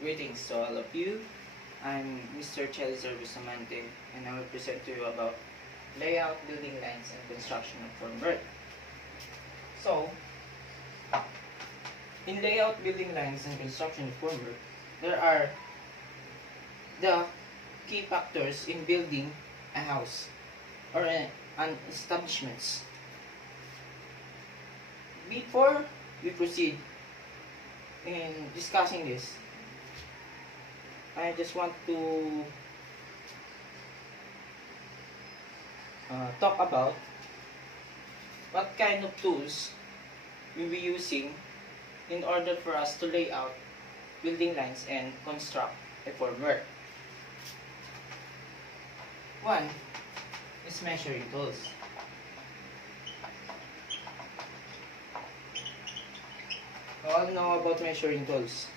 greetings to all of you. I'm Mr. Chelizar Bustamante, and I will present to you about layout, building lines, and construction of formwork. So, in layout, building lines, and construction of formwork, there are the key factors in building a house or an establishment. Before we proceed in discussing this, I just want to talk about what kind of tools we'll be using in order for us to lay out building lines and construct a formwork. One is measuring tools. We all know about measuring tools.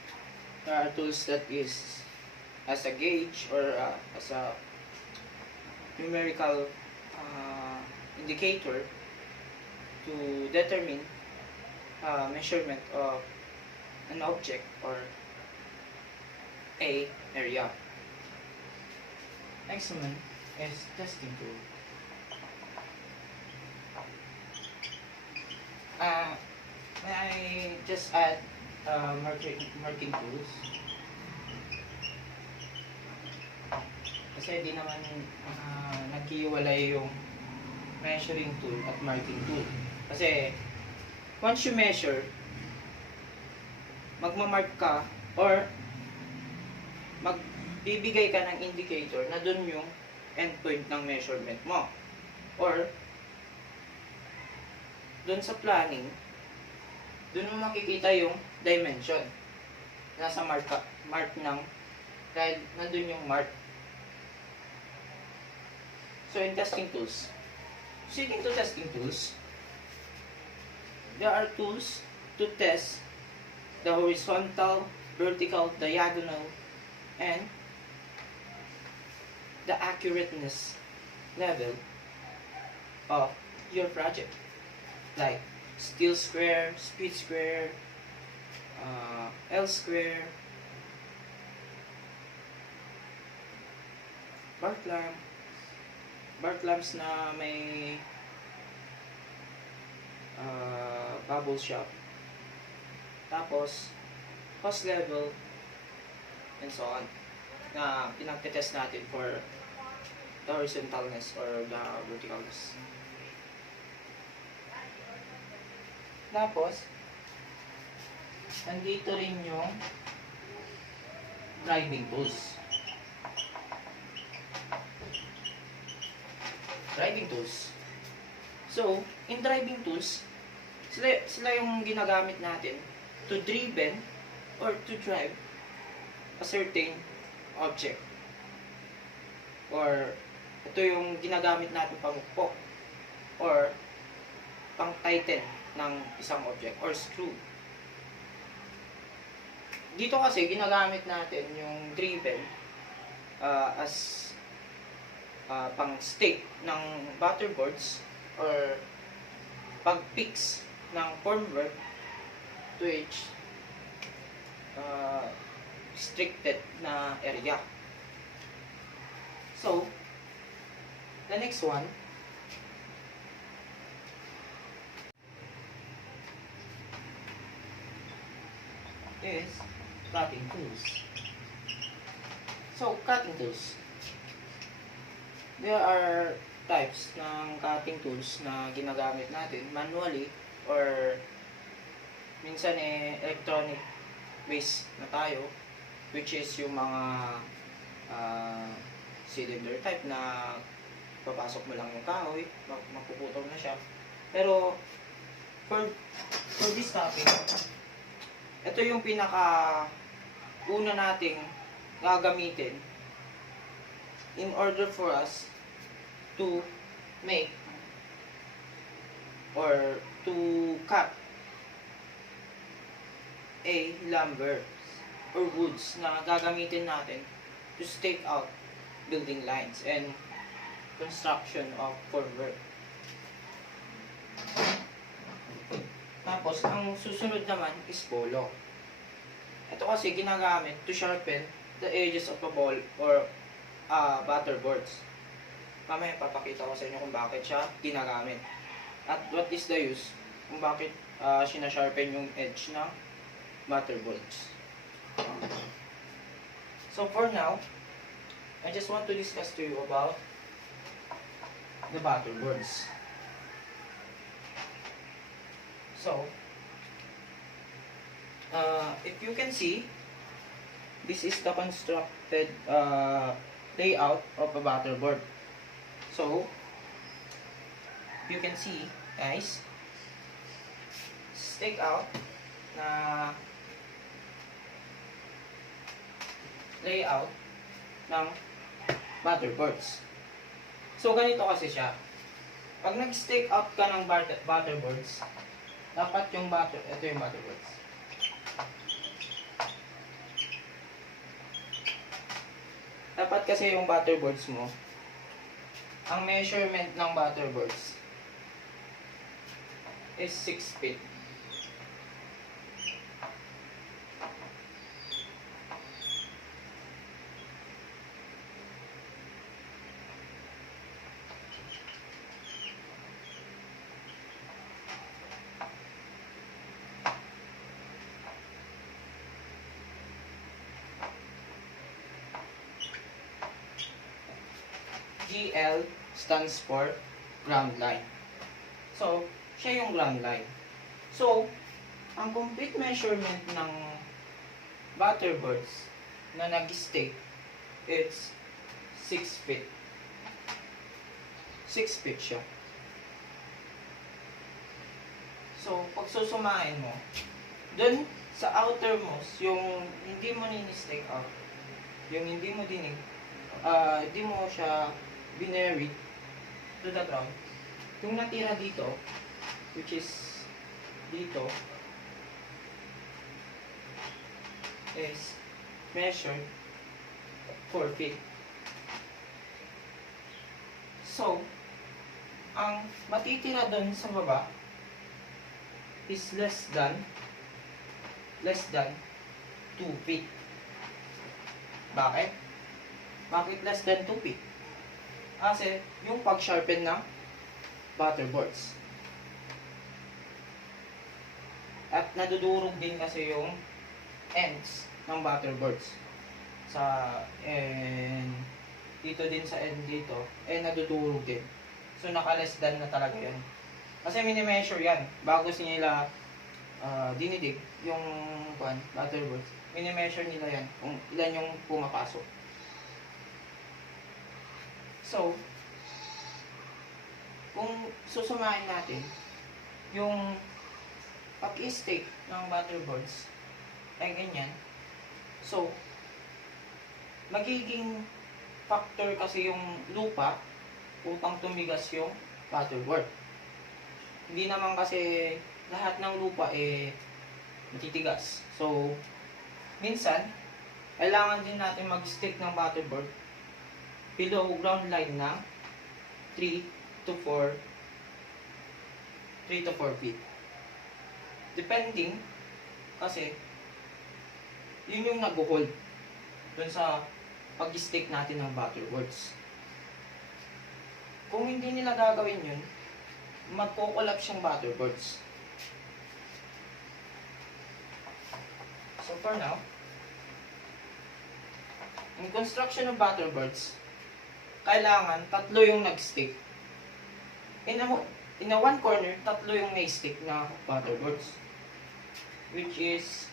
There are tools that is as a gauge or as a numerical indicator to determine measurement of an object or a area. Next one is testing tool. May I just add marking tools? Kasi di naman naghiwalay yung measuring tool at marking tool. Kasi once you measure, magmamark ka or magbibigay ka ng indicator na dun yung endpoint ng measurement mo. Or dun sa planning, dun mo makikita yung dimension. Nasa mark ng, dahil nandun yung mark. So in testing tools, proceeding to testing tools, there are tools to test the horizontal, vertical, diagonal, and the accurateness level of your project, like steel square, speed square, L square, bar lamps na may bubble shop, tapos cost level, and so on, na pinagtetest natin for the horizontalness or the verticalness. Tapos nandito rin yung driving tools. So, in driving tools, sila yung ginagamit natin to driven or to drive a certain object. Or ito yung ginagamit natin pang-upo or pang-tighten ng isang object or screw. Dito kasi ginagamit natin yung driven as pang-stick ng butterboards or pag-fix ng formwork to each restricted na area. So, the next one is cutting tools. So, cutting tools. There are types ng cutting tools na ginagamit natin manually or minsan electronic based na tayo, which is yung mga cylinder type na papasok mo lang yung kahoy, mapuputol na siya. Pero for this topic, ito yung pinaka una nating gagamitin in order for us to make or to cut a lumber or woods na gagamitin natin to stake out building lines and construction of formwork. Tapos, ang susunod naman is polo. Ito kasi ginagamit to sharpen the edges of a ball or butter boards. Mamaya papakita ko sa inyo kung bakit siya ginagamit. At what is the use kung bakit sinasharpen yung edge ng butter boards. So for now, I just want to discuss to you about the butter boards. So, if you can see, this is the constructed layout of a butter board. So, you can see, guys, stick out na layout ng butter boards. So, ganito kasi siya. Pag nag-stick out ka ng butter boards, dapat yung ito yung butter boards. Dapat kasi yung butter boards mo, ang measurement ng butter boards is 6 feet. GL stands for ground line. So, siya yung ground line. So, ang complete measurement ng butter boards na nag-stick, it's 6 feet. 6 feet siya. So, pag susumain mo, dun sa outermost, yung hindi mo ni-stick out, yung hindi mo dinig, hindi mo siya binary to the ground. Yung natira dito, which is dito, is measured 4 feet. So, ang matitira doon sa baba is less than 2 feet. Bakit? Bakit less than 2 feet? Kasi yung pag-sharpen ng butter boards. At nadudurog din kasi yung ends ng butter boards. Dito din sa end dito, nadudurog din. So naka-less than na talaga yan. Kasi mini-measure yan. Bago nila dinidig yung butter boards, mini-measure nila yan kung ilan yung pumapasok. So, kung susumain natin, yung pag-stick ng butter boards ay ganyan. So, magiging factor kasi yung lupa upang tumigas yung butter board. Hindi naman kasi lahat ng lupa matitigas. So, minsan, kailangan din natin mag-stick ng butter board below ground line na 3 to 4 feet. Depending, kasi yun yung nag-hold dun sa pag-stick natin ng butter boards. Kung hindi nila gagawin yun, magko-collapse yung butter boards. So for now, in construction of butter boards, kailangan 3 yung nag-stick. In a one corner, 3 yung may stick na butter boards. Which is,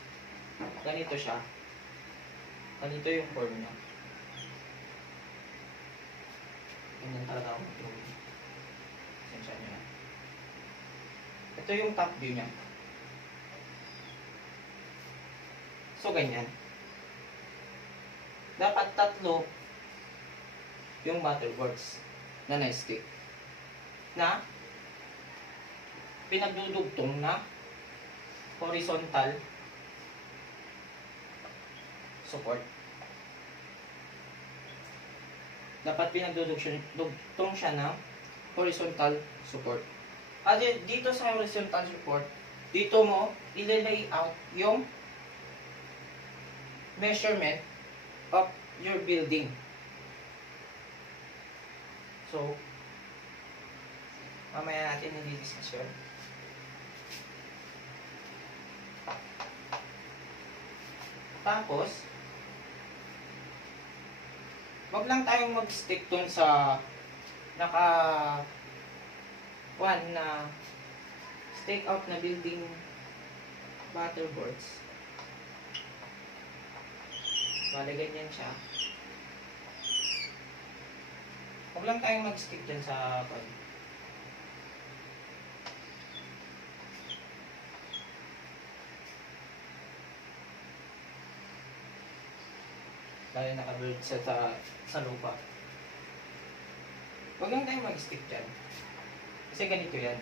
ganito siya. Ganito yung form niya. Ganyan talaga ako mag-drawing. Sensya nyo na. Ito yung top view niya. So, ganyan. Dapat 3 yung butter boards na na-stick na pinagdudugtong na horizontal support. Dapat pinagdudugtong siya ng horizontal support. At dito sa horizontal support, dito mo i-lay out yung measurement of your building. So, mamaya natin i-discuss yun. Tapos, wag lang tayong mag-stick dun sa one na stake out na building butterboards. Bale, ganyan siya. Huwag lang tayong mag-stick dyan sa dahil naka-build sa lupa. Huwag lang tayong mag-stick dyan. Kasi ganito yan.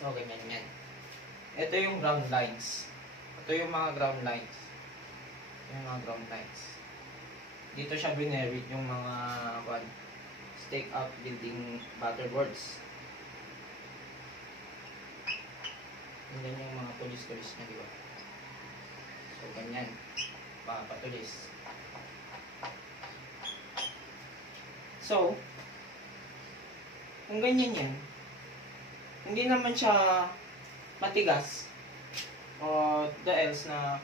So, ganyan yan. Ito yung ground lines. Ito yung mga ground lines. Ito yung mga ground lines. Dito siya binary yung mga stake out building butterboards. Ganyan yung mga tulis-tulis na, diba? So, ganyan. Patulis. So, kung ganyan yan, hindi naman siya matigas o the else na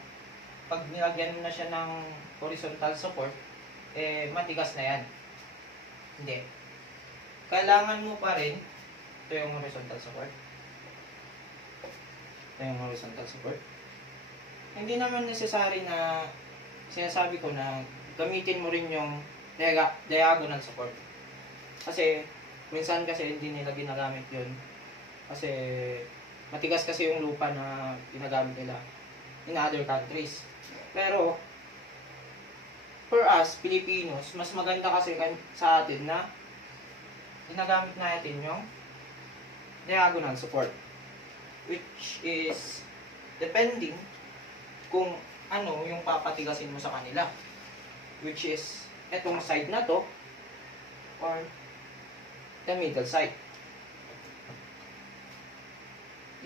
pag nilagyan na siya ng horizontal support, matigas na yan. Hindi. Kailangan mo pa rin, ito yung horizontal support. Ito yung horizontal support. Hindi naman necessary na sinasabi ko na gamitin mo rin yung diagonal support. Kasi, minsan kasi hindi nila ginagamit yun. Kasi matigas kasi yung lupa na ginagamit nila in other countries. Pero for us, Filipinos, mas maganda kasi sa atin na ginagamit natin yung diagonal support, which is depending kung ano yung papatigasin mo sa kanila, which is etong side na to or the middle side.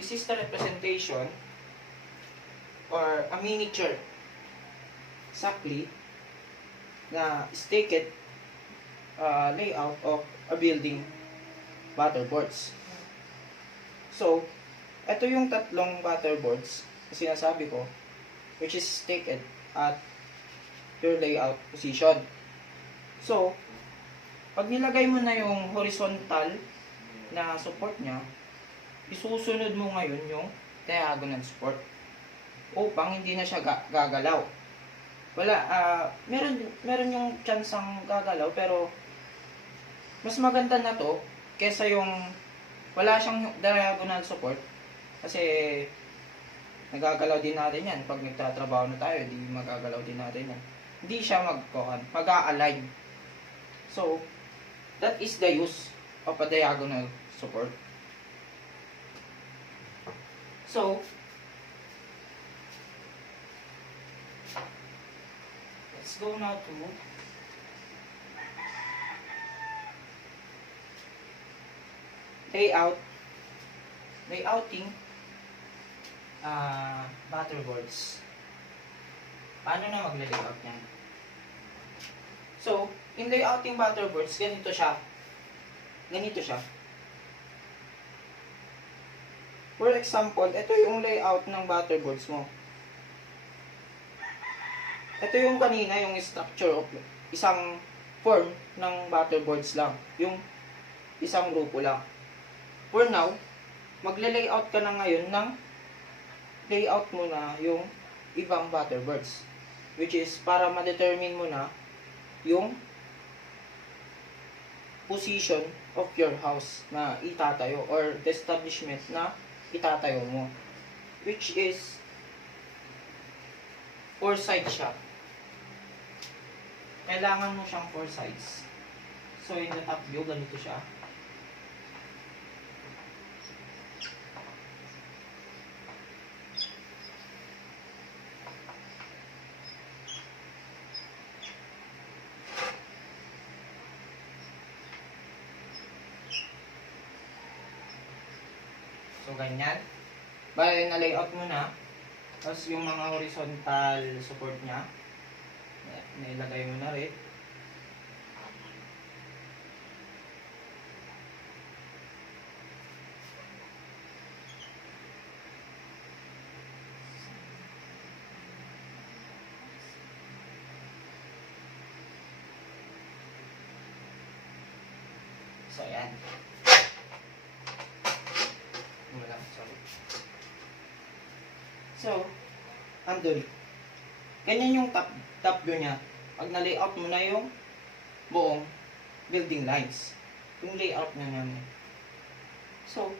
This is the representation or a miniature exactly na staked layout of a building butterboards. So, ito yung tatlong butterboards na sinasabi ko, which is staked at your layout position. So, pag nilagay mo na yung horizontal na support niya, isusunod mo ngayon yung diagonal support upang hindi na siya gagalaw. Meron yung chance ang gagalaw, pero mas maganda na to kesa yung wala siyang diagonal support, kasi nagagalaw din natin yan. Pag nagtatrabaho na tayo, di magagalaw din natin yan. Hindi siya mag-a-align. So, that is the use of a diagonal support. So, let's go now to layouting butterboards. Paano na magle-layout yan? So, in layouting butterboards, ganito siya. For example, ito yung layout ng butterboards mo. Ito yung kanina, yung structure of isang form ng butterboards lang. Yung isang grupo lang. For now, magle-layout ka na ngayon ng layout mo na yung ibang butterboards. Which is para ma-determine mo na yung position of your house na itatayo or the establishment na itatayo mo, which is 4 sides siya. Kailangan mo siyang 4 sides. So in the top view, ganito siya. So, ganyan. Bale, na-layout mo na. Tapos, yung mga horizontal support niya, nailagay mo na rin. So, ayan. Wala, sorry. So, andun. Ganyan yung top view niya. Pag na-layout mo na yung buong building lines. Yung layout na namin. So,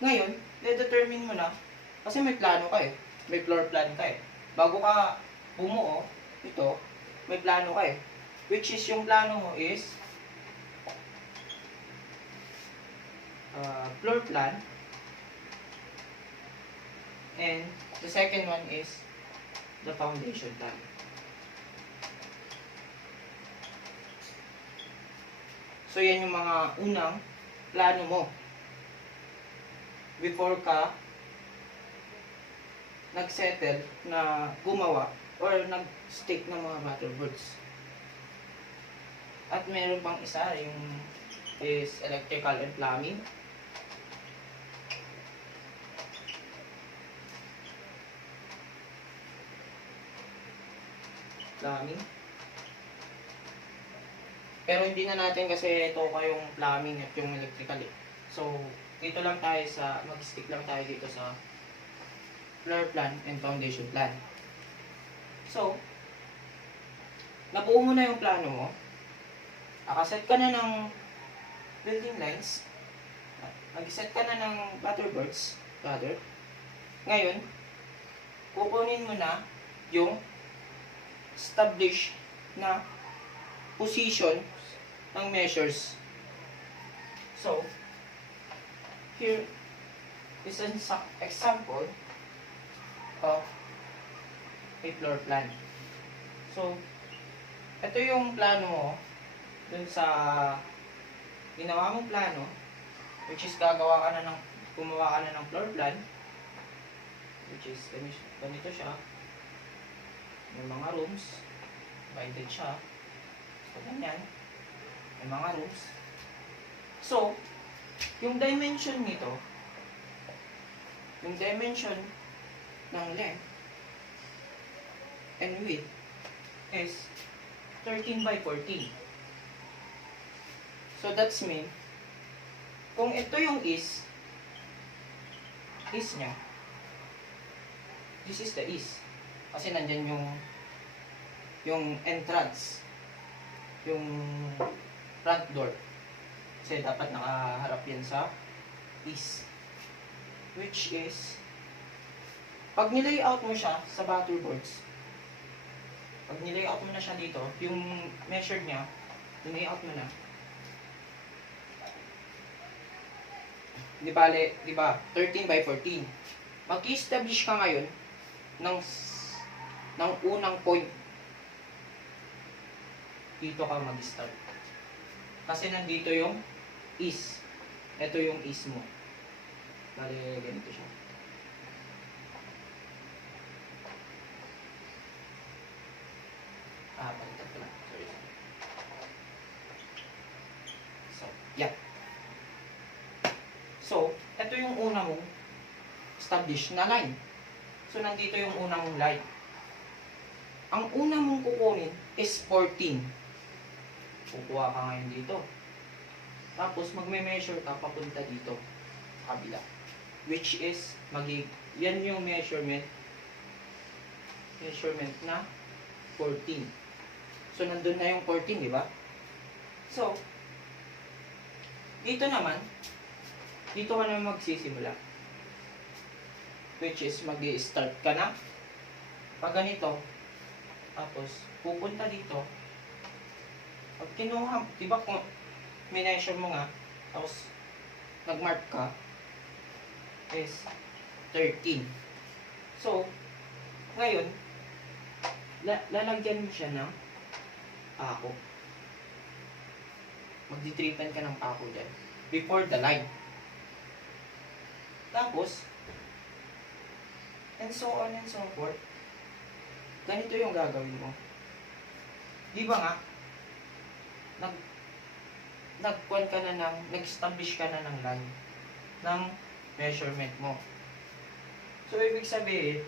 ngayon, determine mo na. Kasi may plano ka eh. May floor plan ka eh. Bago ka bumuo, ito, may plano ka eh. Which is, yung plano mo is floor plan, and the second one is the foundation plan. So yan yung mga unang plano mo before ka nagsettle na gumawa or nag-stick ng mga butterboards. At meron pang isa, yung is electrical and plumbing. Pero hindi na natin kasi ito yung plumbing at yung electrical eh. So, dito lang tayo sa, mag-stick lang tayo dito sa floor plan and foundation plan. So, nabuo mo na yung plano mo. Nakaset ka na ng building lines. Nag-set ka na ng butterboards. Ngayon, kukunin mo na yung establish na position ng measures. So, here is an example of a floor plan. So, ito yung plano mo dun sa ginawa mong plano, which is gumawa ka na ng floor plan, which is ganito siya. May mga rooms, divided siya. So, ganyan. May mga rooms. So, yung dimension nito, yung dimension ng length and width is 13 by 14. So, that's mean, kung ito yung is niya, this is the is. Kasi nandyan yung entrance, yung front door. Kasi dapat nakaharap yan sa is. Which is, pag nilayout mo siya sa butterboards, pag nilayout mo na siya dito, yung measure niya, nilayout mo na. Di ba, 13 by 14. Mag-establish ka ngayon ng unang point. Dito ka mag-start. Kasi nandito yung is. Ito yung is mo. Bale, ganito siya. Palitan ko lang. Sorry. So, yeah. So, ito yung una mong establish na line. So, nandito yung unang line. Ang una mong kukunin is 14. Kukuha ka ngayon dito. Tapos, magme-measure ka papunta dito. Kabila. Which is, yan yung measurement na 14. So, nandun na yung 14, di ba? So, dito naman, dito ka naman magsisimula. Which is, mag-i-start ka na. Pag ganito, tapos, pupunta dito. Pag kinuha, di ba kung mineasure mo nga, tapos, nag-mark ka, is 13. So, ngayon, lalagyan mo siya ng pako. Magditripan ka ng pako dyan. Before the line. Tapos, and so on and so forth. Ganito yung gagawin mo. Di ba nga, nag-establish ka na ng line ng measurement mo. So, ibig sabihin,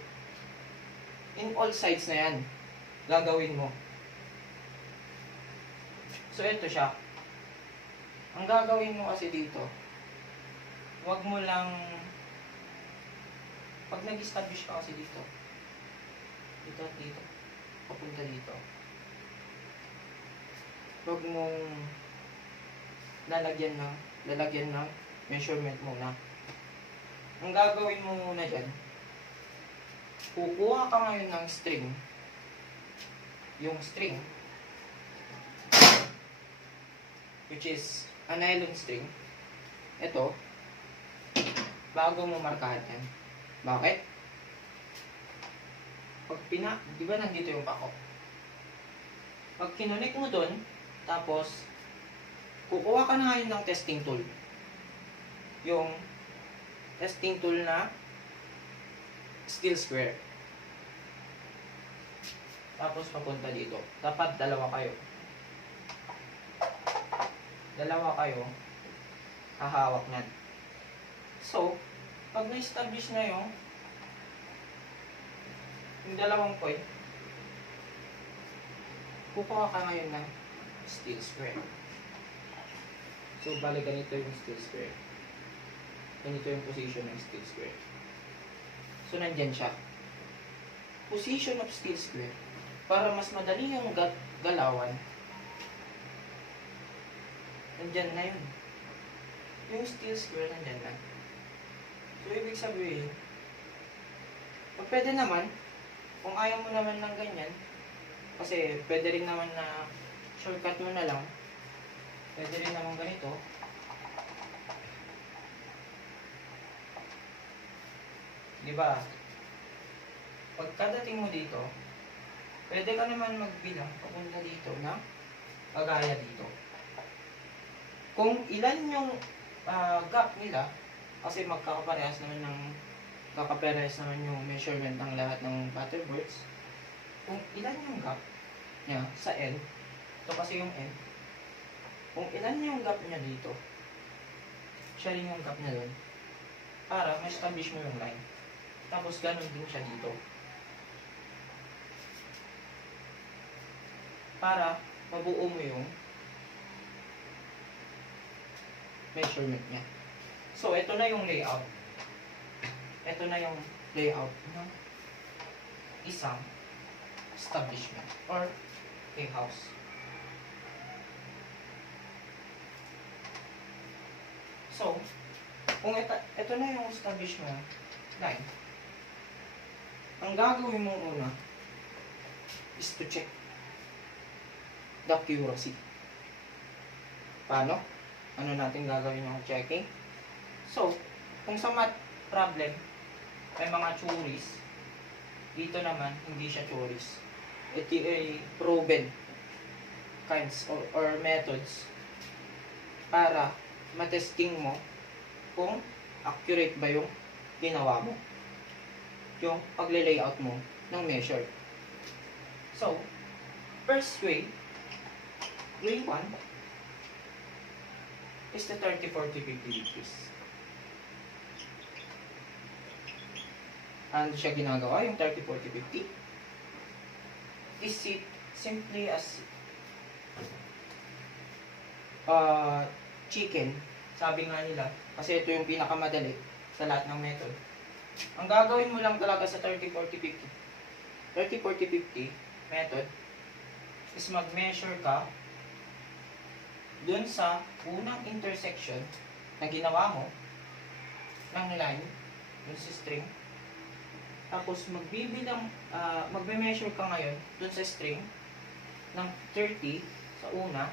in all sides na yan, gagawin mo. So, ito siya. Ang gagawin mo kasi dito, wag mo lang, pag nag-establish ka kasi dito, dito at dito, papunta dito, wag mong lalagyan ng measurement muna. Ang gagawin mo muna dyan, kukuha ka ngayon ng string, yung string, which is a nylon string. Ito, bago mo markahan yan. Bakit? Pag di ba nandito yung pako? Pag kinunik mo dun, tapos, kukuha ka na ngayon ng testing tool. Yung testing tool na steel square. Tapos, papunta dito. Dapat dalawa kayo. Hahawak nan. So, pag na-establish na yung dalawang point, kukuha ka ngayon ng steel square. So, bali ganito yung steel square. Ganito yung position ng steel square. So, nandyan siya. Position of steel square. Para mas madali yung galawan, nandyan na yun. Yung steel square nandyan na. So, ibig sabihin, pwede naman, kung ayaw mo naman ng ganyan, kasi pwede rin naman na shortcut mo na lang, pwede rin naman ganito. Diba? Pagkadating mo dito, pwede ka naman magbilang papunta dito na kagaya dito. Kung ilan yung gap nila, kasi magkakaparehas naman yung measurement ng lahat ng butterboards. Kung ilan yung gap niya sa end, ito kasi yung end, kung ilan yung gap niya dito, siya rin yung gap niya doon, para ma-establish mo yung line. Tapos ganun din siya dito. Para mabuo mo yung measurement niya. So, ito na yung layout. Ito na yung layout ng isang establishment or a house. So, kung ito na yung establishment line, ang gagawin mo una is to check the accuracy. Paano? Ano natin gagawin yung checking? So, kung sa math problem, may mga theories, dito naman, hindi siya theories. Ito ay proven kinds or methods para matesting mo kung accurate ba yung ginawa mo, yung pagle-layout mo ng measure. So, first way 1 is the 30, 40, 50 degrees. Ano siya ginagawa, yung 30, 40, 50? Is it simply as chicken, sabi nga nila, kasi ito yung pinakamadali sa lahat ng method. Ang gagawin mo lang talaga sa 30, 40, 50, 30, 40, 50 method is mag-measure ka dun sa unang intersection na ginawa mo ng line, dun sa string. Tapos magme-measure ka ngayon dun sa string ng 30 sa una.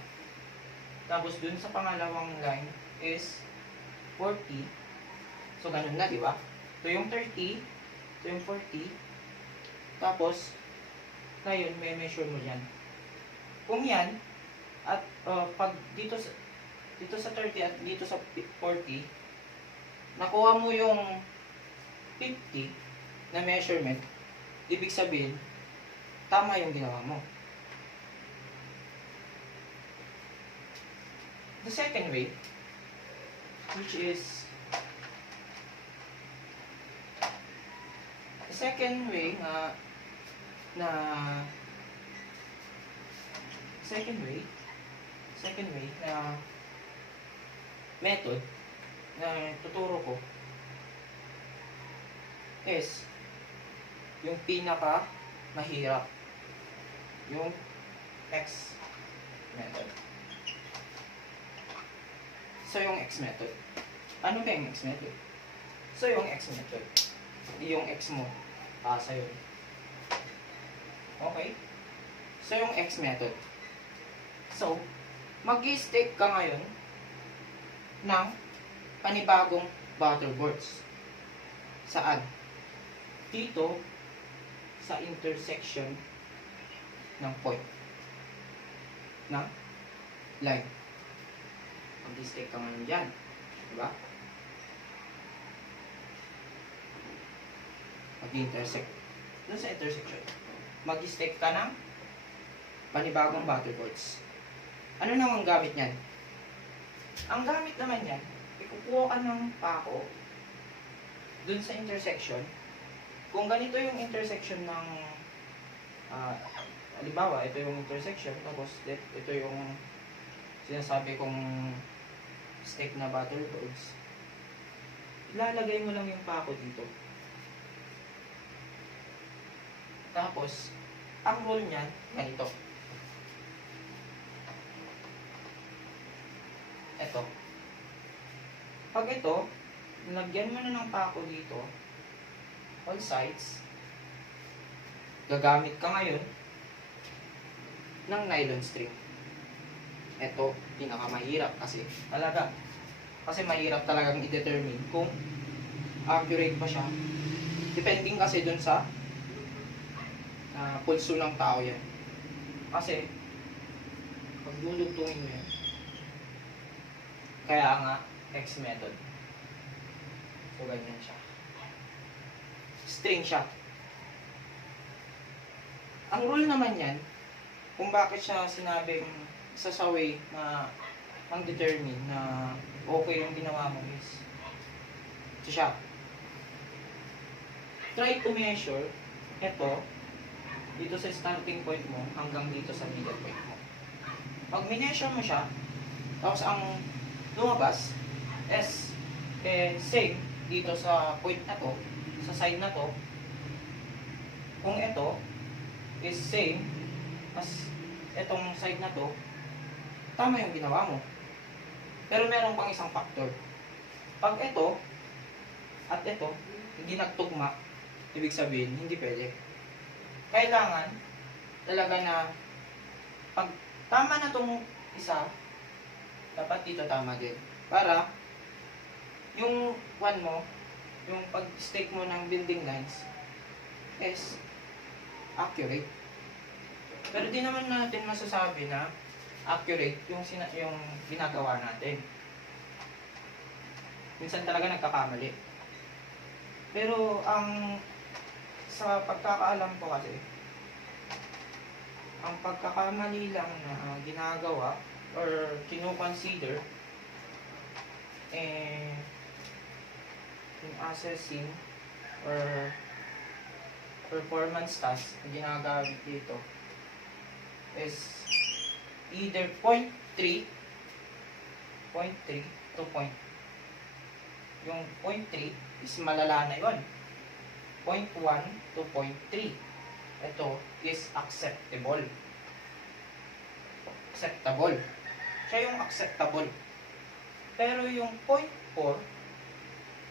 Tapos dun sa pangalawang line is 40. So ganun na, di ba? Ito yung 30, ito yung 40. Tapos ngayon may measure mo yan. Kung yan at pag dito sa 30 at dito sa 40, nakuha mo yung 50 na measurement, ibig sabihin, tama yung ginawa mo. The second way, which is the second way na method na tuturo ko is yung pinaka mahirap, yung X method. So yung X method, ano ba yung X method? So yung X method, yung X mo, pasa yun. Okay? So yung X method. So, mag-stick ka ngayon ng panibagong butterboards. Saan? Dito sa intersection ng point ng line. Mag-stick ka ngayon dyan. Diba? Mag-intersect. Doon sa intersection. Mag-stick ka ng panibagong butterboards. Ano naman gamit niyan? Ang gamit naman yan, ikukuha ka ng pako dun sa intersection. Kung ganito yung intersection ng halimbawa, ito yung intersection, tapos ito yung sinasabi kong stick na butterboards, ilalagay mo lang yung pako dito. Tapos, ang rule niyan, ganito. Ito. Pag ito, nilagyan mo na ng pako dito, all sides, gagamit ka ngayon ng nylon string. Ito, pinakamahirap kasi talaga. Kasi mahirap talagang i-determine kung accurate pa siya. Depending kasi dun sa pulso ng tao yan. Kasi, pag lulugtungin mo yan, kaya nga, X method. So, ganyan siya. String siya. Ang rule naman yan, kung bakit siya sinabing sa way na mang-determine na okay yung ginawa mo is, ito siya. Try to measure ito, dito sa starting point mo, hanggang dito sa middle point mo. Pag mineasure mo siya, tapos ang lumabas is same dito sa point na to, sa side na to, kung ito is same as itong side na to, tama yung ginawa mo. Pero meron pang isang factor. Pag ito at ito hindi nagtugma, ibig sabihin hindi pwede. Kailangan talaga na pag tama na tong isa, dapat dito tama din. Para yung one mo, yung pag-stick mo ng building lines is accurate. Pero di naman natin masasabi na accurate yung ginagawa natin. Minsan talaga nagkakamali. Pero sa pagkakaalam ko kasi, ang pagkakamali lang na ginagawa or kino-consider yung assessing or performance task na ginagamit dito is either 0.3 to point. Yung 0.3 is malala na yun. 0.1 to 0.3. Ito is acceptable. Acceptable. Siya yung acceptable. Pero yung 0.4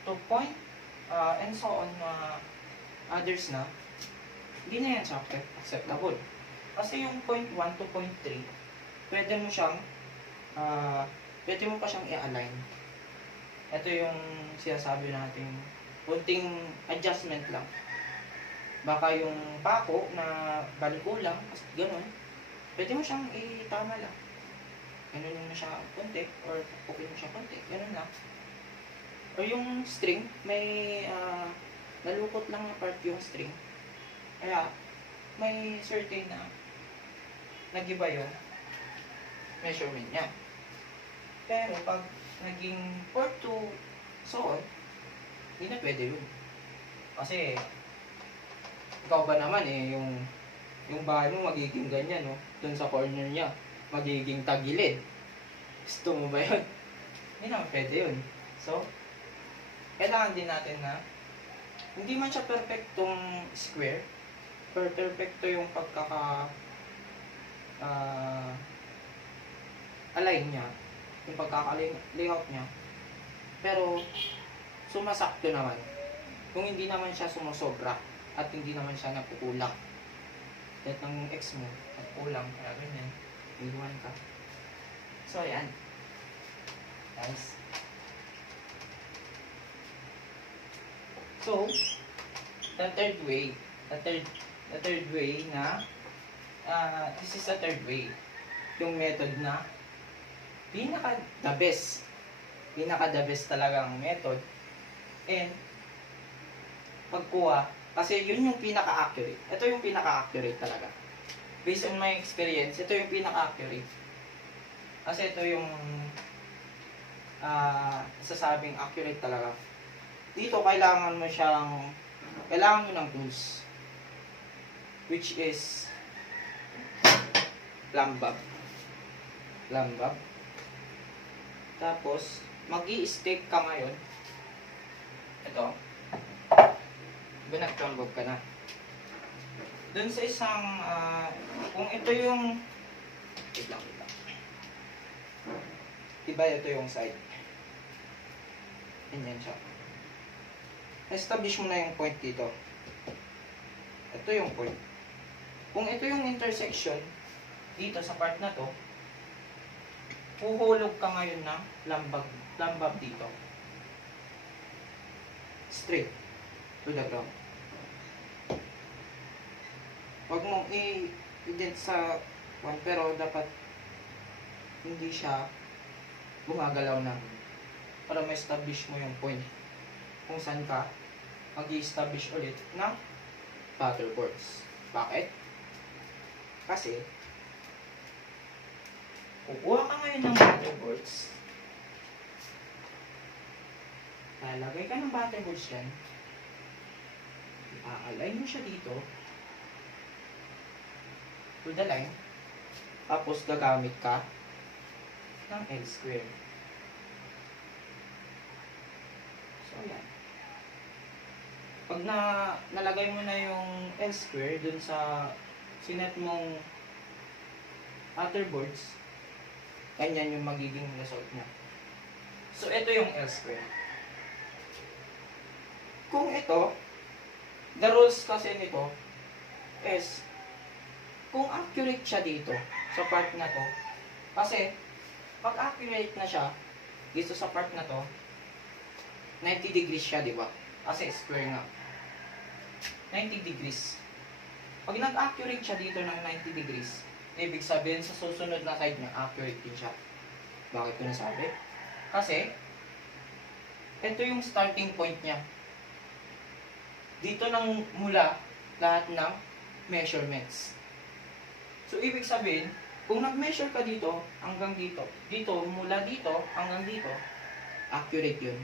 to point and so on na others na, hindi na yan siya acceptable. Kasi yung 0.1 to 0.3, pwede mo pa siyang i-align. Ito yung sinasabi natin, kunting adjustment lang. Baka yung pako na baliko lang, gano'n, pwede mo siyang itama lang. Ganun mo siya konti, or pupukin mo siya konti, gano'n lang. or yung string, may nalukot lang na part yung string. Kaya, may certain na nag-iba yung measurement niya. Pero pag naging 4 to so on, hindi na pwede yun. Kasi, ikaw ba naman yung bahay mo magiging ganyan, no? Dun sa corner niya, magiging tagilid. Gusto mo ba yun? Hindi naman pwede yun. So, kailangan din natin na hindi man siya perfectong square, pero perfecto yung align niya, yung pagkaka-layout niya. Pero, sumasakto naman. Kung hindi naman siya sumusobra at hindi naman siya napukulang. Kahit ng X mo, napukulang, kaya ganyan, iluwan ka. So, ayan. Nice. So, the third way na, this is the third way. Yung method na, pinaka-the best talagang method. And, pagkuha, kasi yun yung pinaka-accurate. Ito yung pinaka-accurate talaga. Based on my experience, ito yung pinaka-accurate. Kasi ito yung sasabing accurate talaga. Dito, kailangan mo ng tools. Which is lambab. Tapos, mag-i-stick ka ngayon. Ito. Nag-lambab ka na. Dun sa isang, kung ito yung, wait lang. Diba ito yung side. Ganyan siya. Establish mo na yung point dito. Ito yung point. Kung ito yung intersection, dito sa part na to, huhulog ka ngayon ng lambab dito. Straight to the ground. Huwag mong i-dent sa one, pero dapat hindi siya gumagalaw na para ma-establish mo yung point kung saan ka mag-i-establish ulit ng paddleboards. Bakit? Kasi kukuha ka ngayon ng paddleboards, lalagay ka ng paddleboards dyan, i-align mo siya dito to the line, tapos gagamit ka ng L-square. So, yan. Pag nalagay mo na yung L-square dun sa sinet mong paddleboards, ganyan yung magiging result niya. So, ito yung L-square. Kung ito, the rules kasi nito is, kung accurate siya dito, sa part na to, kasi, pag accurate na siya, dito sa part na to, 90 degrees siya, di ba? Kasi square nga. 90 degrees. Pag nag-accurate siya dito ng 90 degrees, ibig sabihin sa susunod na side niya, accurate din siya. Bakit ko nasabi? Kasi, ito yung starting point niya. Dito nang mula lahat ng measurements. So, ibig sabihin, kung nag-measure ka dito, hanggang dito, mula dito, hanggang dito, accurate yun.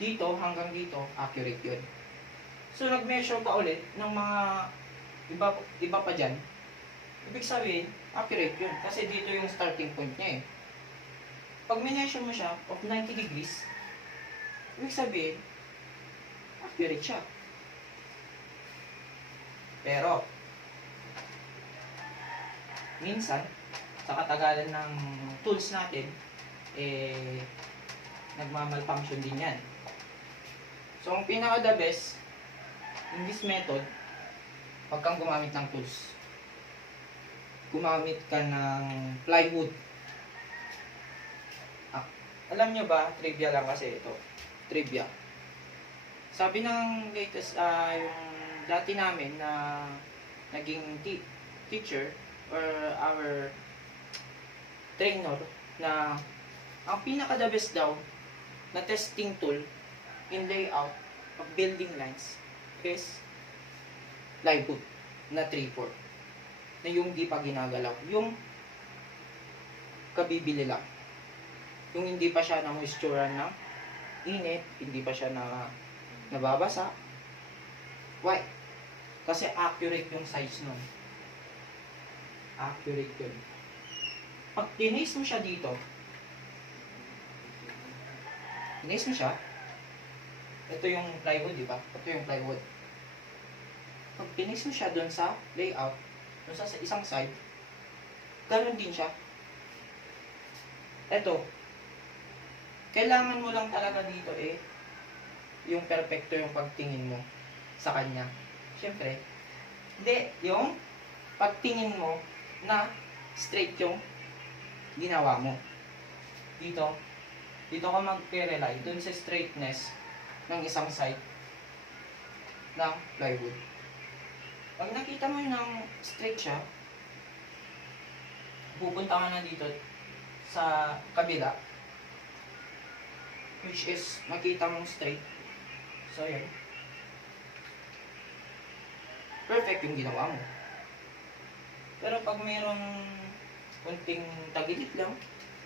Dito, hanggang dito, accurate yun. So, nag-measure ka ulit ng mga iba pa dyan, ibig sabihin, accurate yun. Kasi dito yung starting point niya eh. Pag measure mo siya of 90 degrees, ibig sabihin, accurate siya. Pero, minsan, sa katagalan ng tools natin, nagmamalfunction din yan. So, ang pinaka-the best, in this method, huwag kang gumamit ng tools. Gumamit ka ng plywood. Alam nyo ba, trivia lang kasi ito. Trivia. Sabi ng latest, yung dati namin na naging teacher or our trainer na ang pinaka-the best daw na testing tool in layout of building lines is plywood na 3/4 na yung di pa ginagalaw, yung kabibili lang, yung hindi pa siya na moisturean ng init, hindi pa siya na nababasa. Why? Kasi accurate yung size nun. Accurate yun. Pag tinis mo siya dito, tinis mo siya, ito yung plywood, di ba? Ito yung plywood. Pag tinis mo siya doon sa layout, doon sa isang side, ganun din siya. Ito, kailangan mo lang talaga dito yung perfecto yung pagtingin mo sa kanya. Siyempre, hindi, yung pagtingin mo na straight yung ginawa mo. Dito ka mag-rely dun sa straightness ng isang side ng plywood. Pag nakita mo yung straight siya, pupunta ka na dito sa kabila, which is makita mong straight. So, yan. Perfect yung ginawa mo. Pero pag mayroong kunting tagilid lang,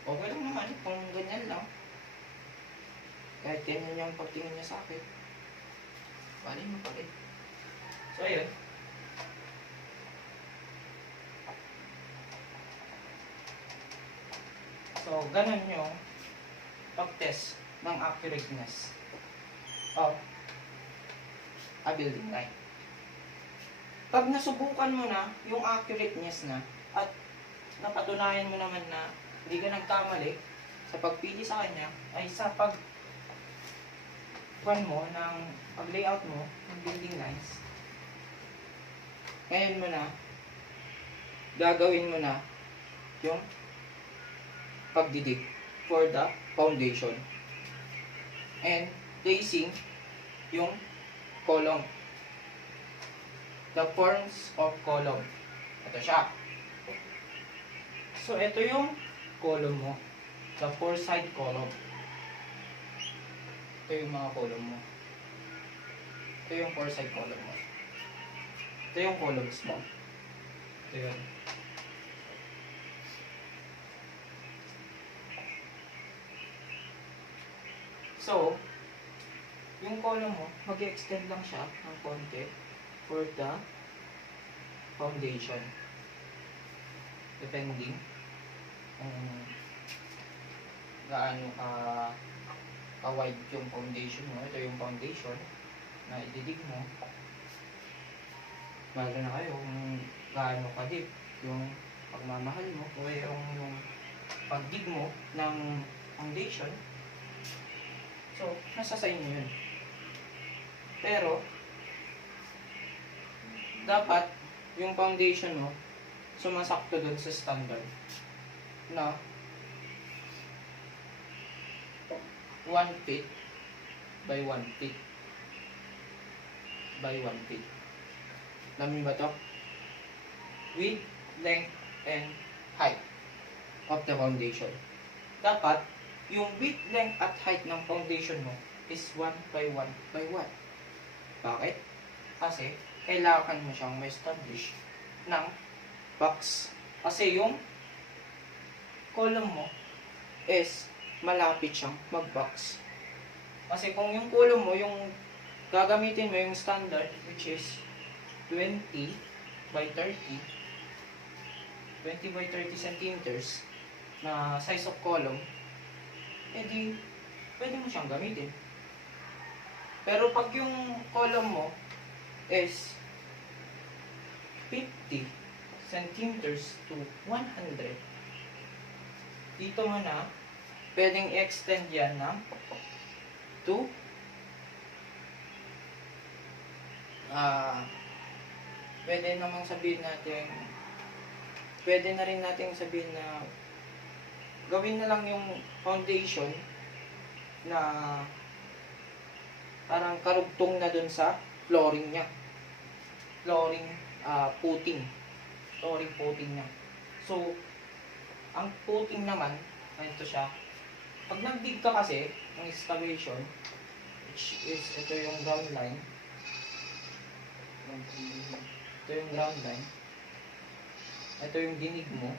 okay lang naman kung ganyan lang. Kahit ganyan yung pagtingin niya sa akin, bali mo pa rin. So, ayun. So, ganun yung pag-test ng accurateness of a building line. Pag nasubukan mo na yung accurateness na at napatunayan mo naman na hindi ka nagkamali sa pagpili sa kanya, ay sa pag-layout mo ng building lines, ngayon mo na gagawin mo na yung pagdidig for the foundation and placing yung column, the forms of column. Ito siya. So, ito yung column mo, the four side column. Ito yung mga column mo. Ito yung four side column mo. Ito yung columns mo. Ito yun. So, yung column mo, mag-extend lang siya ng konti for the foundation. Depending kung gaano ka-wide yung foundation mo. Ito yung foundation na ididig mo. Bago na kayo kung gaano ka-deep yung pagmamahal mo o yung pagdig mo ng foundation. So, nasa sa inyo yun. Pero, dapat yung foundation mo sumasakto dun sa standard na 1 feet by 1 feet by 1 feet. Alam niyo ba to? Width, length, and height of the foundation. Dapat yung width, length, at height ng foundation mo is 1 by 1 by 1. Bakit? Kasi kailangan mo siyang ma-establish ng box. Kasi yung column mo is malapit siyang mag-box. Kasi kung yung column mo, yung gagamitin mo yung standard, which is 20 by 30 centimeters na size of column, edi pwede mo siyang gamitin. Pero pag yung column mo is 50 centimeters to 100, dito mo na pwedeng i-extend yan ng 2 pwede namang sabihin natin, pwede na rin natin sabihin na gawin na lang yung foundation na parang karugtong na dun sa flooring niya. Flooring puting niya. So, ang puting naman, ito siya. Pag nagdig ka kasi, ng excavation, which is ito yung ground line. Ito yung ground line. Ito yung dinig mo.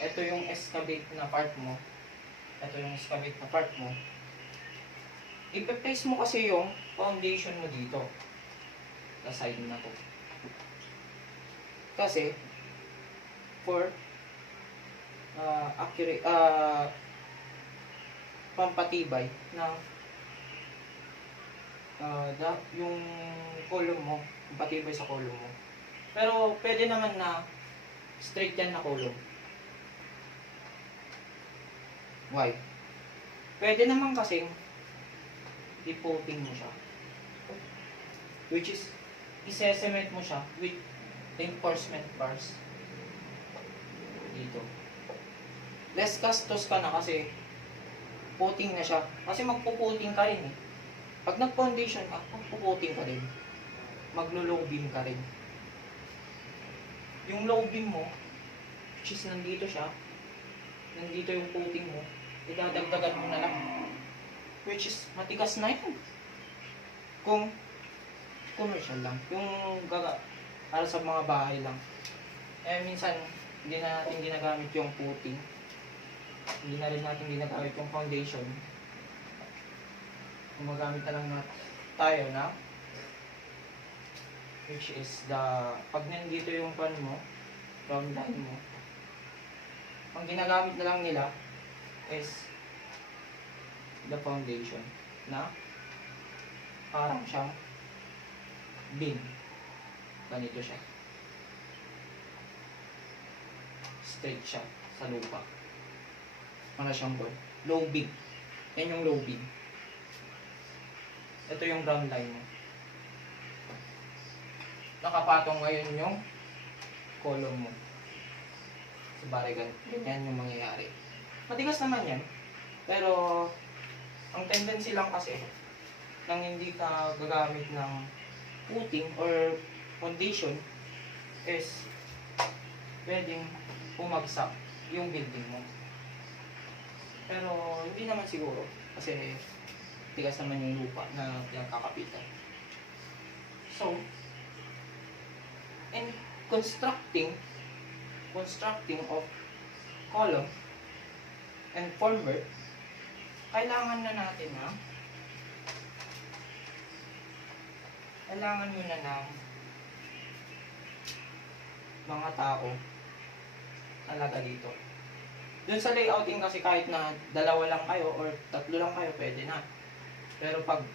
Ito yung excavate na part mo. Ito yung excavate na part mo. Ipe-place mo kasi yung foundation mo dito. Sa side na to. Kasi, for accurate, pampatibay ng yung column mo, pampatibay sa column mo. Pero pwede naman na straight yan na column. Why? Pwede naman kasing i-coating mo siya. Which is, i-cement mo siya with reinforcement bars. Dito. Less gastos ka na kasi coating na siya. Kasi magpo-coating ka rin eh. Pag nag-foundation ka, magpo-coating ka rin. Maglo-low beam ka rin. Yung low beam mo, which is nandito siya, nandito yung coating mo, idadagdagan mo na lang. Which is, matigas na yun. Kung commercial lang. Yung para sa mga bahay lang. Eh, minsan, hindi na natin ginagamit yung puting. Hindi na rin natin ginagamit yung foundation. Gumagamit na lang tayo na which is pag nandito yung pan mo, ground line mo, ang ginagamit na lang nila is the foundation na parang siyang bin. Ganito siya. Straight siya sa lupa. Para siyang board. Low beam. Yan yung low beam. Ito yung ground line mo. Nakapatong ngayon yung column mo. Sa barigan. Yan yung mangyayari. Matigas naman yan. Pero, ang tendency lang kasi, nang hindi ka gagamit ng footing or foundation, is pwedeng umagsak yung building mo. Pero, hindi naman siguro. Kasi, tigas naman yung lupa na pinagkakapitan. So, in constructing of column and formwork, kailangan mo na ng mga tao talaga dito. Dun sa layouting kasi kahit na dalawa lang kayo or tatlo lang kayo, pwede na. Pero pag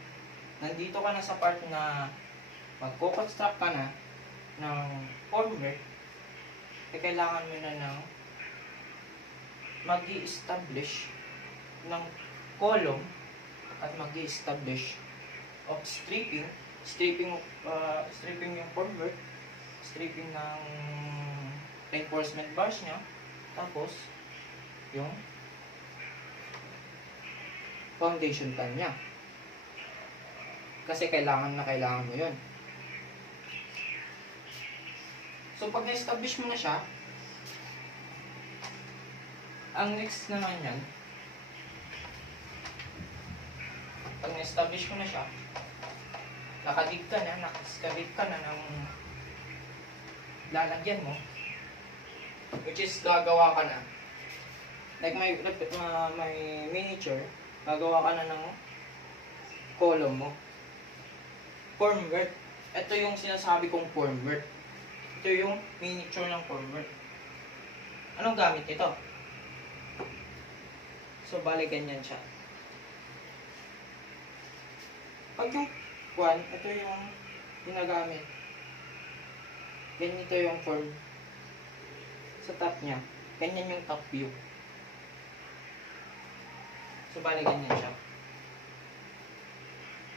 nandito ka na sa part na magko-construct ka na ng formwork, eh kailangan mo na ng mag-i-establish ng column at mag-i-establish of stripping yung formwork, stripping ng reinforcement bars niya, tapos yung foundation plan niya. Kasi kailangan mo yun. So, pag na-establish mo na siya, ang next naman yan, pag na-establish mo na siya, nakadig ka na, naka-excavate ka na ng lalagyan mo, which is gagawa ka na. Like may miniature, gagawa ka na ng column mo. Formwork. Ito yung sinasabi kong formwork. Ito yung miniature ng formwork. Anong gamit ito? So, bali ganyan siya. Pag yung ito yung ginagamit. Ganito yung form. Sa top niya. Ganyan yung top view. So, bali ganyan siya.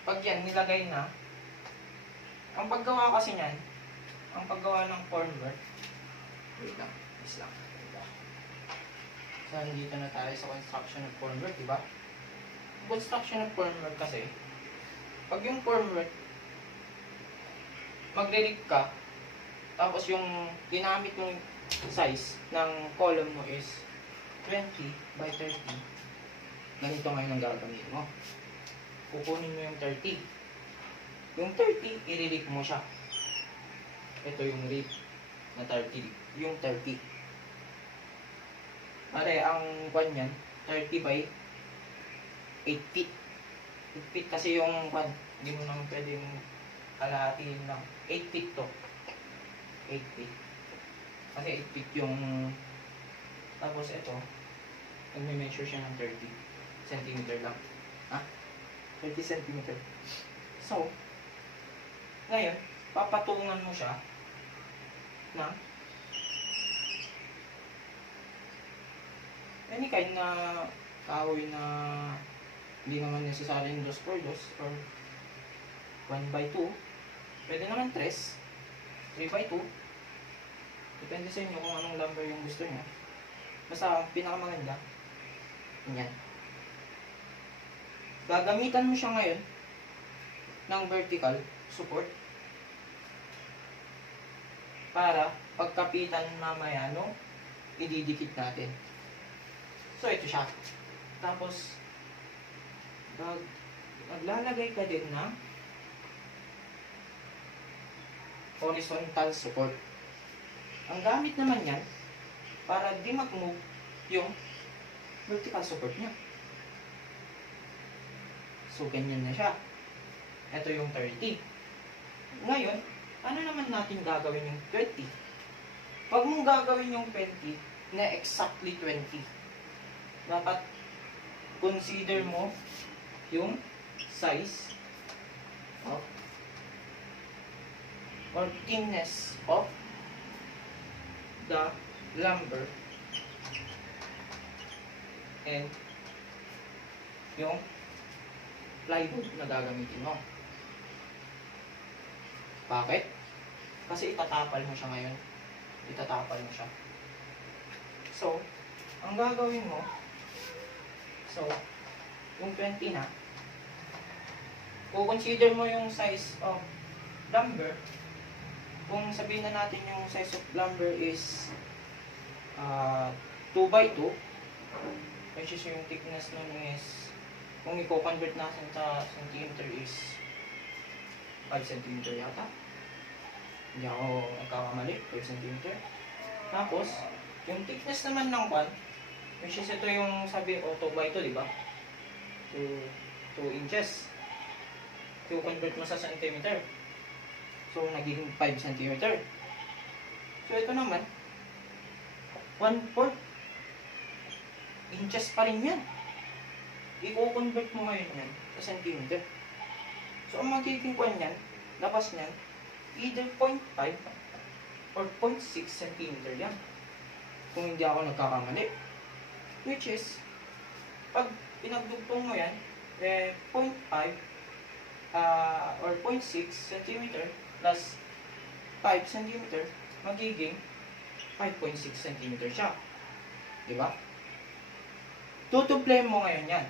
Pag yan, nilagay na, ang paggawa kasi niyan, ang paggawa ng formwork, wait lang, is lang. So, nandito na tayo sa construction of formwork, diba? Construction of formwork kasi, pag yung formwork, magre-rig ka, tapos yung ginamit mong size ng column mo is 20 by 30, ganito ngayon ang gagamitin mo. Kukunin mo yung 30. Yung 30, i-rip mo siya. Ito yung rip na 30. Yung 30. Pare, ang kwan yan, 30 by 8 feet. 8 feet kasi yung kwan, hindi mo naman pwedeng kalahatiin lang. 8 feet to. 8 feet. Kasi 8 feet yung... Tapos ito, nagme-measure siya ng 30 centimeter lang. Ha? 30 centimeter. So, ngayon, papatungan mo siya ng any kind na kahoy na hindi naman necessary yung 2x2 or 1x2. Pwede naman 3x2. Depende sa inyo kung anong lumber yung gusto nyo. Basta ang pinakamaganda, yan. Gagamitan mo siya ngayon ng vertical support para pagkapitan mamaya no, ididikit natin. So ito siya. Tapos maglalagay ka din ng horizontal support. Ang gamit naman yan para di mag-move yung vertical support niya. So ganyan na siya. Ito yung 30. Ngayon, ano naman natin gagawin yung 20? Huwag mong gagawin yung 20 na exactly 20. Dapat consider mo yung size of or thickness of the lumber and yung plywood na gagamitin mo. Bakit? Kasi itatapal mo siya ngayon. Itatapal mo siya. So, ang gagawin mo, so, yung 20 na, consider mo yung size of lumber. Kung sabihin na natin yung size of lumber is 2x2, which is yung thickness nun is, kung i-convert natin sa centimeter is 5 cm yata. Hindi ako nagkakamali, 5 cm. Tapos, yung thickness naman ng pan, which is ito yung sabi ko, 2x2, di ba? 2 inches. I-convert mo sa centimeter. So, nagiging 5 cm. So, ito naman, 1/4 inches pa rin yan. I-convert mo ngayon yan sa centimeter. So, ang magiging kwan yan, labas niyan, either 0.5 or 0.6 cm yan. Kung hindi ako nagkakamali. Which is, pag pinagdugtong mo yan, 0.5 or 0.6 cm plus 5 cm, magiging 5.6 cm siya. Diba? Tutuplay mo ngayon yan.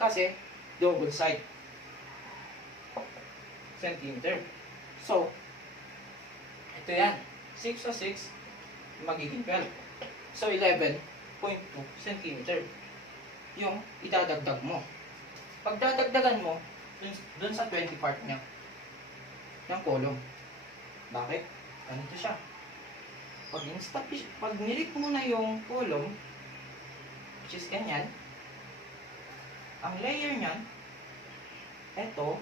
Kasi, double side. Centimeter. So, ito yan. 6 sa 6, magiging 12. So, 11.2 centimeter. Yung idadagdag mo. Pag dadagdagan mo, dun sa 20 part niya, yung column. Bakit? Ganito siya. Pag nilip mo na yung column, which is ganyan, ang layer niyan, eto,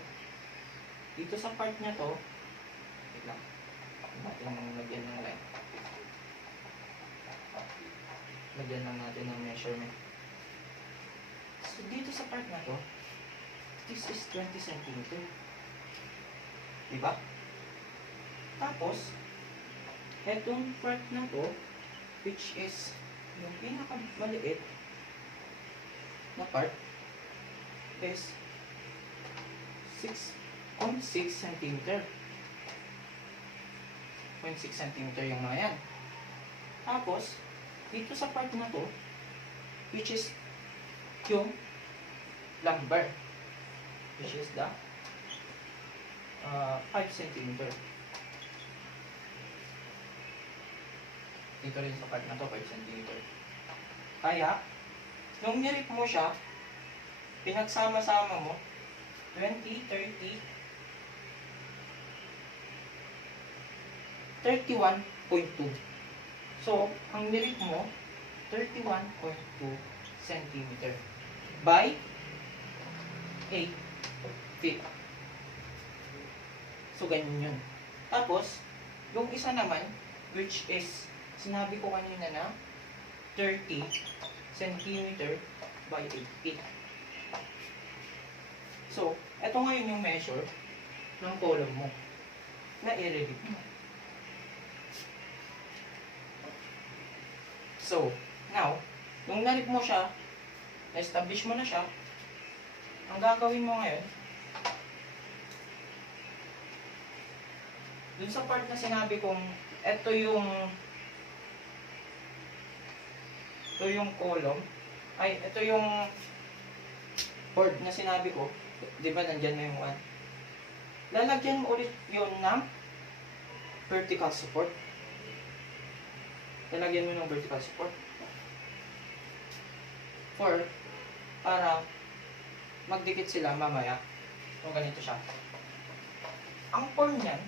dito sa part niya to, wait lang, bakit lang lagyan ng line. Lagyan lang natin ng measurement. So, dito sa part na to, this is 20 cm. Diba? Tapos, etong part na to, which is yung pinakamaliit na part, is 6.6 cm. 0.6 cm yung mga yan. Tapos, dito sa part na to, which is yung lumber, which is the 5 cm. Dito rin sa part na to, 5 cm. Kaya, nung nirip mo siya, pinagsama-sama mo, 20, 30, 31.2. So, ang nirip mo, 31.2 centimeter by 8 feet. So, ganyan yun. Tapos, yung isa naman, which is, sinabi ko kanina na, 30 centimeter by 8 feet. So, eto ngayon yung measure ng column mo na i-relieve mo. So, now, nung narip mo siya, na-establish mo na siya, ang gagawin mo ngayon, dun sa part na sinabi kong, ito yung column, ay, ito yung board na sinabi ko, di ba nandyan na yung 1? Lalagyan mo ulit yun ng vertical support. Lalagyan mo ng vertical support. Para magdikit sila mamaya. So, ganito siya. Ang form niyan,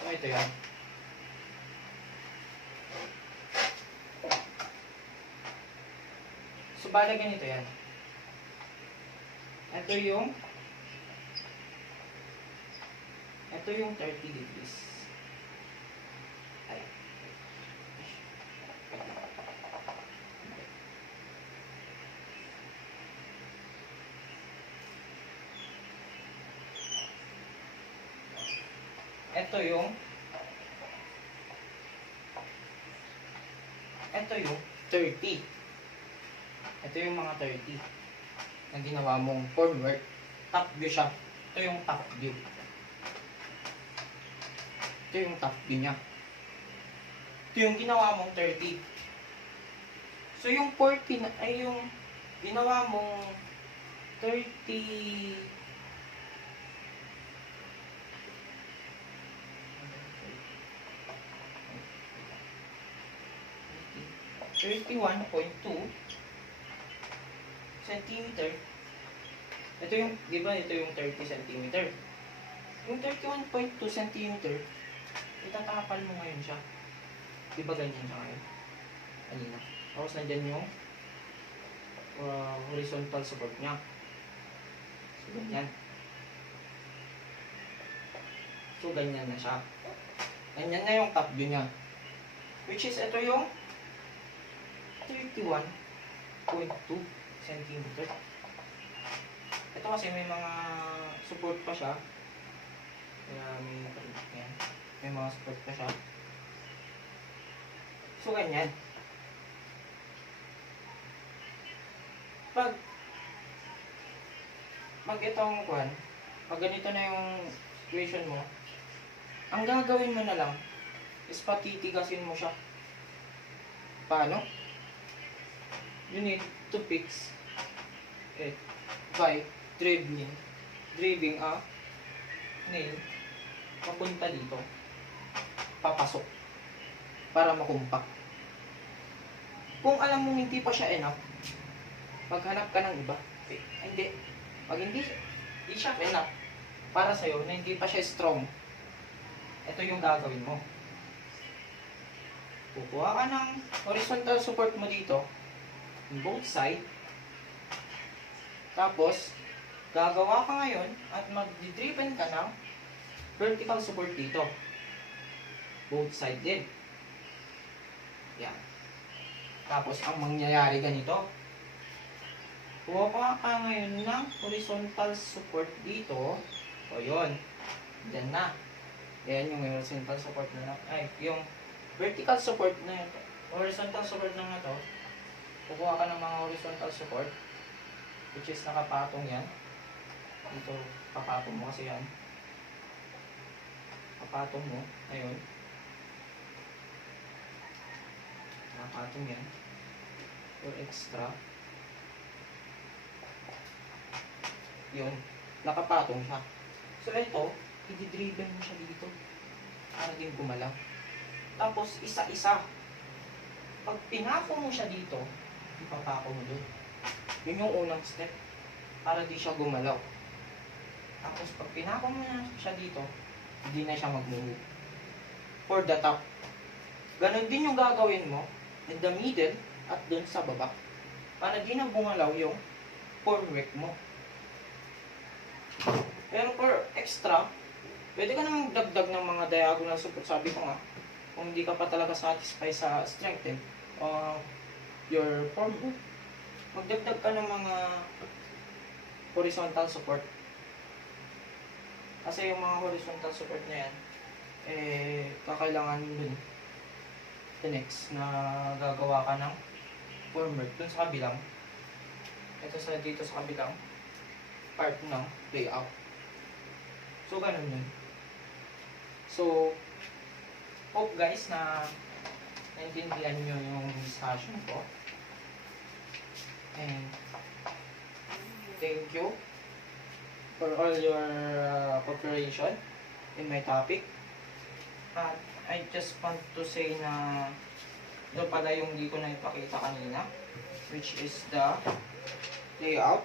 so, ito yan. So, bala ganito yan. Ito yung 30 degrees. Ay. Ito yung 30. Ito yung mga 30 na ginawa mong formwork. Top view siya. Ito yung top view. Ito yung top view niya. Ito yung ginawa mong 30. So yung 40 na, ay yung ginawa mong 30 31.2 centimeter. Ito yung, di ba, ito yung 30 centimeter. Yung 31.2 centimeter, itatapal mo ngayon siya. Di ba ganyan siya ngayon? Kanina. Tapos nandyan yung horizontal support niya. So, ganyan. So, ganyan na siya. Ganyan na yung top view niya. Which is, ito yung 31.2 centimeter. Ito kasi may mga support pa siya. Kaya may mga support pa siya. So, ganyan. Pag ganito na yung situation mo, ang gagawin mo na lang is patitigasin mo siya. Paano? You need to fix it by driving a nail papunta dito, papasok para makumpak. Kung alam mo hindi pa siya enough, maghanap ka ng iba. Hindi. Pag hindi siya enough para sa'yo na hindi pa siya strong, ito yung gagawin mo. Kukuha ka ng horizontal support mo dito on both side. Tapos, gagawa ka ngayon at mag-driven ka ng vertical support dito. Both side din. Yan. Tapos, ang mangyayari ganito. Kuha ka ngayon ng horizontal support dito. O, yun. Diyan na. Yan yung horizontal support na. Ay, yung vertical support na ito. Horizontal support na ito. Kukuha ka ng mga horizontal support, which is nakapatong yan. Dito, papatong mo kasi yan. Papatong mo. Ayun. Nakapatong yan. For extra. Yun. Nakapatong siya. So, ito, i-driven mo siya dito. Para din gumalaw. Tapos isa-isa. Pag pinako mo siya dito, ipapako mo dun. Yun yung unang step para di siya gumalaw. Tapos pag pinako mo na siya dito, hindi na siya mag-move. For the top. Ganon din yung gagawin mo in the middle at dun sa baba. Para di na bumalaw yung formwork mo. Pero for extra, pwede ka namang dagdag ng mga diagonal support. Sabi ko nga, kung hindi ka pa talaga satisfied sa strengthen your formwork, magdagdag ka ng mga horizontal support. Kasi yung mga horizontal support na yan, kakailangan dun the next na gagawa ka ng formwork dun sa kabilang. Dito sa kabilang part ng layout. So, ganun yun. So, hope guys na naintindihan nyo yung discussion ko. And thank you for all your cooperation in my topic. At I just want to say na ito pala yung di ko na ipakita kanina, which is the layout.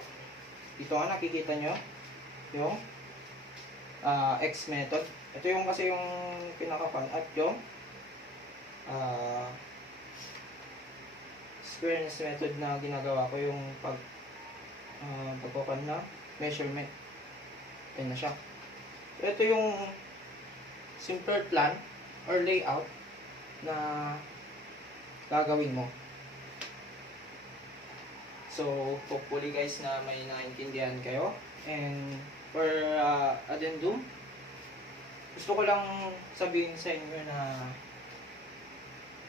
Ito nga nakikita nyo yung X method. Ito yung kasi yung pinakapan at yung squareness method na ginagawa ko yung pagkukan na measurement. Ayan na siya. Ito yung simpler plan or layout na gagawin mo. So, hopefully guys na may naintindihan kayo. And for addendum, gusto ko lang sabihin sa inyo na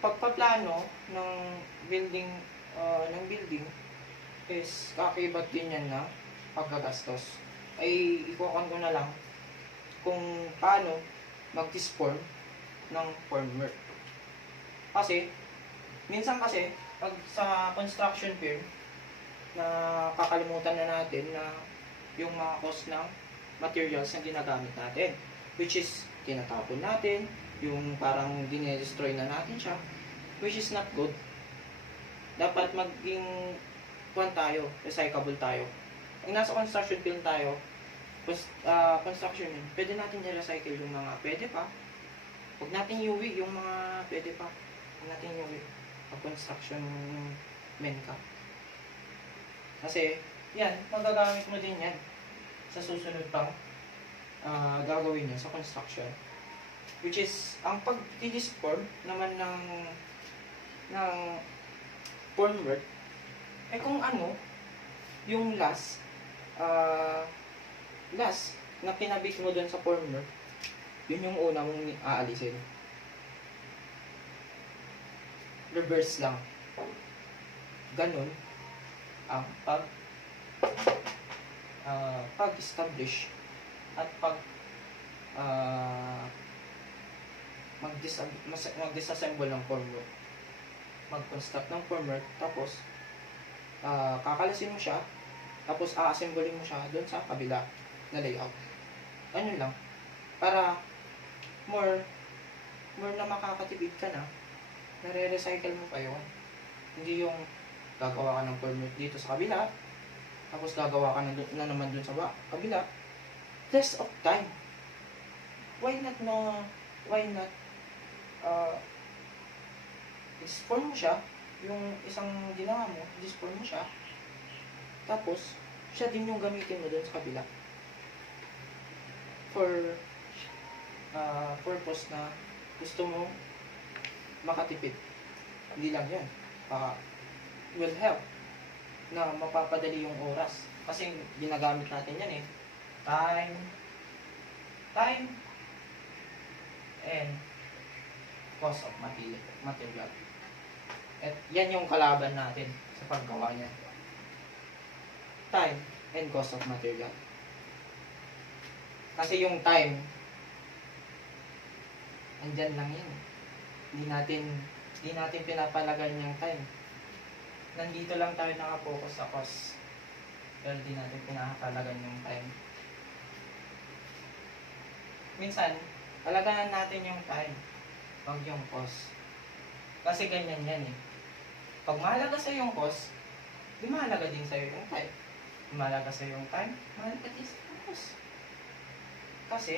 pagpaplano ng building is kakibat din yan na paggagastos. Ay ikukuhan ko na lang kung paano mag-disform ng formwork. Kasi minsan kasi pag sa construction firm na kakalimutan na natin na yung mga cost ng materials na ginagamit natin, which is tinatapon natin, yung parang dinedestroy na natin siya, which is not good. Dapat maging recyclable tayo. Pag nasa construction field tayo, construction yun, pwede natin i-recycle yung mga pwede pa. Huwag natin iuwi yung mga pwede pa. Huwag natin iuwi pag construction men ka. Kasi, yan, magagamit mo din yan sa susunod pang gagawin nyo sa construction. Which is, ang pag-disform naman ng formwork, kung ano, yung last na pinabit mo dun sa formwork, yun yung una mong aalisin. Reverse lang. Ganun ang pag-establish at mag-disassemble ng formwork. Mag-construct ng formwork, tapos kakalasin mo siya, tapos a-assemblein mo siya doon sa kabila na layout. Ano lang, para more na makakatipid ka na, nare-recycle mo pa yun. Hindi yung gagawa ka ng formwork dito sa kabila, tapos gagawa ka na naman dun sa kabila. Less of time. Why not disform mo siya, yung isang ginawa mo, disform mo siya, tapos siya din yung gamitin mo dun sa kabila for purpose na gusto mo makatipid. Hindi lang yan, will help na mapapadali yung oras. Kasi ginagamit natin yan time and cost of material. At yan yung kalaban natin sa paggawa niya. Time and cost of material. Kasi yung time, andyan lang yan. Hindi natin pinapalagan yung time. Nandito lang tayo nakapokus sa cost. Pero di natin pinapalagan yung time. Minsan, alagaan natin yung time. wag yung cost. Kasi ganyan yan eh. Pag mahalaga sa'yo yung cost, di mahalaga din sa'yo yung time. Di mahalaga sa'yo yung time, mahalaga din sa'yo yung cost. Kasi,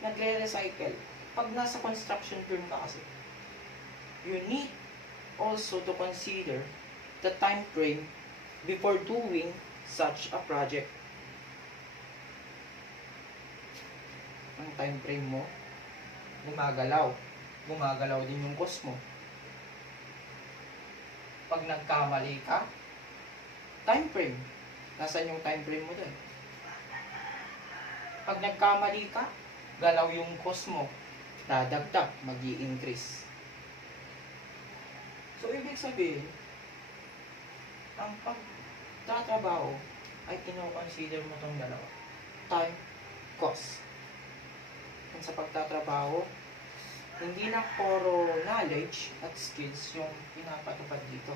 nagre-recycle. Pag nasa construction firm ka kasi, you need also to consider the time frame before doing such a project. Ang time frame mo, gumagalaw. Gumagalaw din yung cost mo. Pag nagkamali ka, time frame. Nasaan yung time frame mo dun? Pag nagkamali ka, galaw yung cost mo. Dadagdag, mag-i-increase. So, ibig sabihin, ang pagtatrabaho ay ino-consider mo tong dalawa. Time, cost. And sa pagtatrabaho, hindi na puro knowledge at skills yung pinapatupad dito.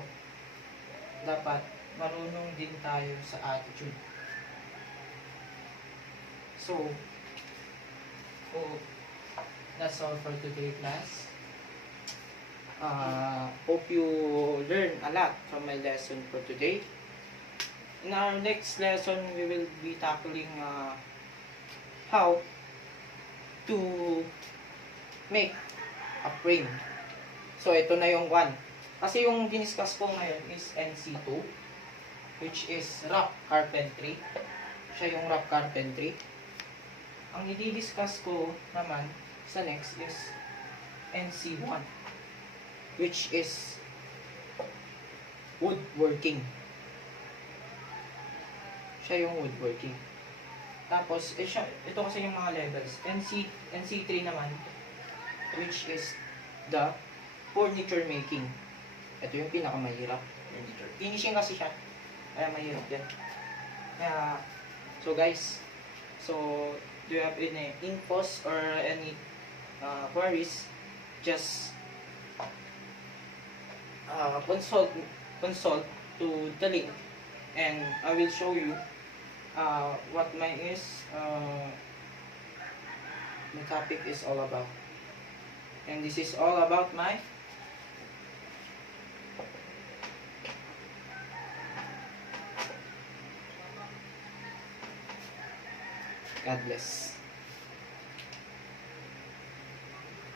Dapat marunong din tayo sa attitude. So, that's all for today, class. Hope you learn a lot from my lesson for today. In our next lesson, we will be tackling how to make a frame. So, ito na yung one. Kasi yung diniscuss ko ngayon is NC2, which is rough carpentry. Siya yung rough carpentry. Ang i-discuss ko naman sa next is NC1, which is woodworking. Siya yung woodworking. Tapos, ito kasi yung mga levels. NC3 naman, which is the furniture making. Ito yung pinakamahirap. Furniture. Finishing kasi siya. Kaya mahirap yan. Kaya, so guys, do you have any infos or any queries? Just consult to the link, and I will show you what my topic is all about. And this is all about my God bless.